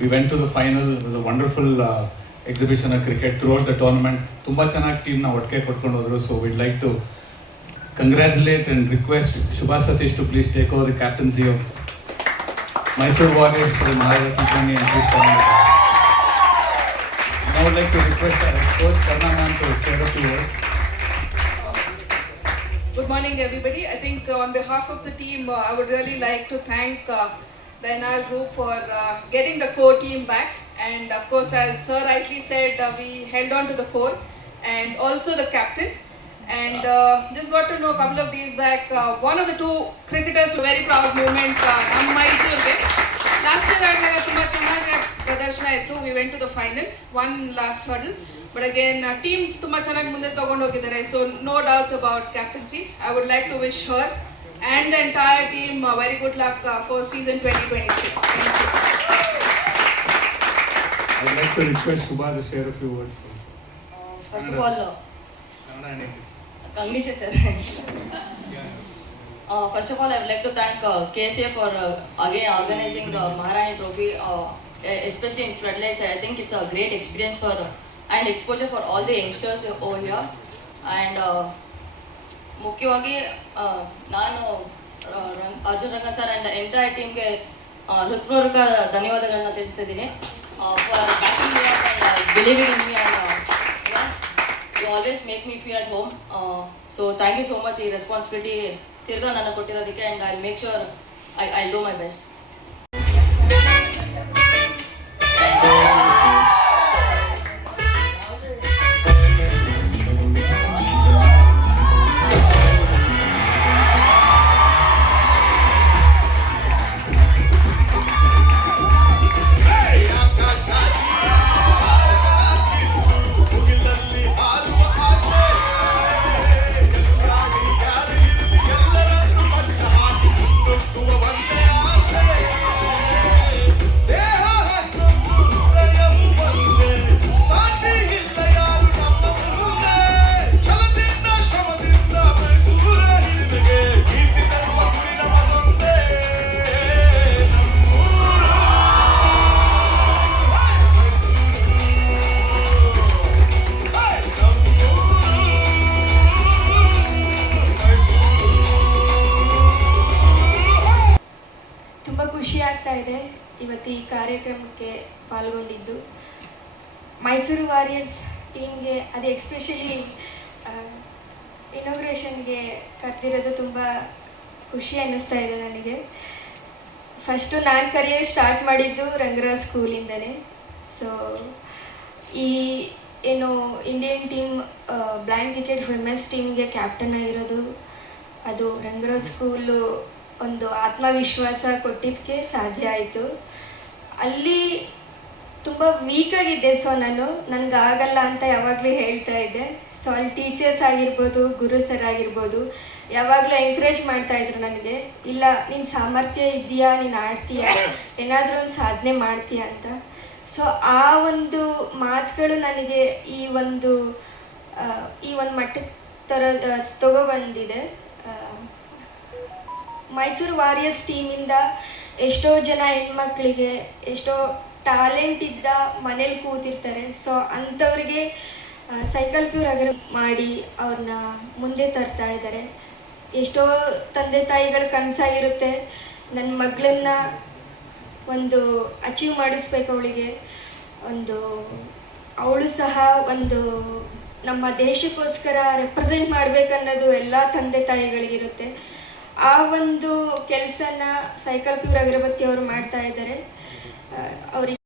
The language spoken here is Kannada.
We went to the final. It was a wonderful exhibition of cricket throughout the tournament. Tumba chanagi team na ಒಟ್ಟಿಗೆ ಕೊಟ್ಕೊಂಡು ಹೋದ್ರು. So we'd like to congratulate and request Shubha Satish to please take over the captaincy of Mysore Warriors for the Maharashtra T20 and please come on. Now I would like to request Coach Karna ma'am to share a few words. Good morning, everybody. I think on behalf of the team, I would really like to thank the NR group for getting the core team back. And of course, as Sir rightly said, we held on to the core and also the captain. And just got to know a couple of days back, one of the two cricketers, a very proud moment, Mysore. Last year, tumba chanaಗಿ ಪ್ರದರ್ಶನ ಇತ್ತು. We went to the final, one last hurdle. But again, team tumba chanagi ಮುಂದೆ ತಗೊಂಡು ಹೋಗಿದ್ದಾರೆ. So no doubts about captaincy. I would like to wish her and the entire team very good luck for season 2026. Thank you. I would like to request Shubha to share a few words also. First of all, first of all, I would like to thank KSA for again organizing the Maharani Trophy, especially in floodlights. I think it's a great experience for and exposure for all the youngsters over here. And ಮುಖ್ಯವಾಗಿ ನಾನು Arjun Ranga sir and entire ಟೀಮ್ಗೆ ಹೃತ್ಪೂರ್ವಕ ಧನ್ಯವಾದಗಳನ್ನ ತಿಳಿಸ್ತಿದ್ದೀನಿ for backing me up and believing in me and you always make me feel at home. So thank you so much ಈ ರೆಸ್ಪಾನ್ಸಿಬಿಲಿಟಿ ತಿರ್ಗಾ ನನಗೆ ಕೊಟ್ಟಿರೋದಕ್ಕೆ and I make sure I do my best. ಖುಷಿ ಆಗ್ತಾ ಇದೆ ಇವತ್ತು ಈ ಕಾರ್ಯಕ್ರಮಕ್ಕೆ ಪಾಲ್ಗೊಂಡಿದ್ದು. ಮೈಸೂರು ವಾರಿಯರ್ಸ್ ಟೀಮ್ಗೆ ಅದು ಎಕ್ಸ್ಪೆಷಲಿ ಇನಾಗ್ರೇಷನ್ಗೆ ಕರೆದಿರೋದು ತುಂಬ ಖುಷಿ ಅನ್ನಿಸ್ತಾ ಇದೆ ನನಗೆ. ಫಸ್ಟು ನಾನು ಕರಿಯರ್ ಸ್ಟಾರ್ಟ್ ಮಾಡಿದ್ದು ರಂಗರಾಜ್ ಸ್ಕೂಲಿಂದನೇ. ಸೊ ಈ ಏನು Indian team blind cricket women's ಟೀಮ್ಗೆ ಕ್ಯಾಪ್ಟನ್ ಆಗಿರೋದು ಅದು ರಂಗರಾಜ್ ಸ್ಕೂಲು ಒಂದು ಆತ್ಮವಿಶ್ವಾಸ ಕೊಟ್ಟಿದ್ದಕ್ಕೆ ಸಾಧ್ಯ ಆಯಿತು. ಅಲ್ಲಿ ತುಂಬ ವೀಕಾಗಿದ್ದೆ. ಸೊ ನನಗಾಗಲ್ಲ ಅಂತ ಯಾವಾಗಲೂ ಹೇಳ್ತಾ ಇದ್ದೆ. ಸೊ ಅಲ್ಲಿ ಟೀಚರ್ಸ್ ಆಗಿರ್ಬೋದು, ಗುರು ಸರ್ ಆಗಿರ್ಬೋದು ಯಾವಾಗಲೂ ಎಂಕರೇಜ್ ಮಾಡ್ತಾಯಿದ್ರು ನನಗೆ, ಇಲ್ಲ ನಿನ್ನ ಸಾಮರ್ಥ್ಯ ಇದೆಯಾ, ನೀನು ಆಡ್ತೀಯಾ, ಏನಾದರೂ ಒಂದು ಸಾಧನೆ ಮಾಡ್ತೀಯಾ ಅಂತ. ಸೊ ಆ ಒಂದು ಮಾತುಗಳು ನನಗೆ ಈ ಒಂದು ಮಟ್ಟಕ್ಕೆ ತಗೊಬಂದಿದೆ. ಮೈಸೂರು ವಾರಿಯರ್ಸ್ ಟೀಮಿಂದ ಎಷ್ಟೋ ಜನ ಹೆಣ್ಮಕ್ಳಿಗೆ ಎಷ್ಟೋ ಟ್ಯಾಲೆಂಟ್ ಇದ್ದ ಮನೇಲಿ ಕೂತಿರ್ತಾರೆ. ಸೊ ಅಂಥವ್ರಿಗೆ ಸೈಕಲ್ ಪ್ಯೂರ್ ಮಾಡಿ ಅವ್ರನ್ನ ಮುಂದೆ ತರ್ತಾ ಇದ್ದಾರೆ. ಎಷ್ಟೋ ತಂದೆ ತಾಯಿಗಳ ಕನಸಾಗಿರುತ್ತೆ, ನನ್ನ ಮಗಳನ್ನ ಒಂದು ಅಚೀವ್ ಮಾಡಿಸ್ಬೇಕು, ಅವಳಿಗೆ ಅವಳು ಸಹ ಒಂದು ನಮ್ಮ ದೇಶಕ್ಕೋಸ್ಕರ ರೆಪ್ರೆಸೆಂಟ್ ಮಾಡಬೇಕನ್ನೋದು ಎಲ್ಲ ತಂದೆ ತಾಯಿಗಳಿಗಿರುತ್ತೆ. ಆ ಒಂದು ಕೆಲಸನ ಸೈಕಲ್ ಪ್ಯೂರ್ ಅಗರಬತ್ತಿ ಅವರು ಮಾಡ್ತಾ ಇದ್ದಾರೆ. ಅವ್ರಿಗೆ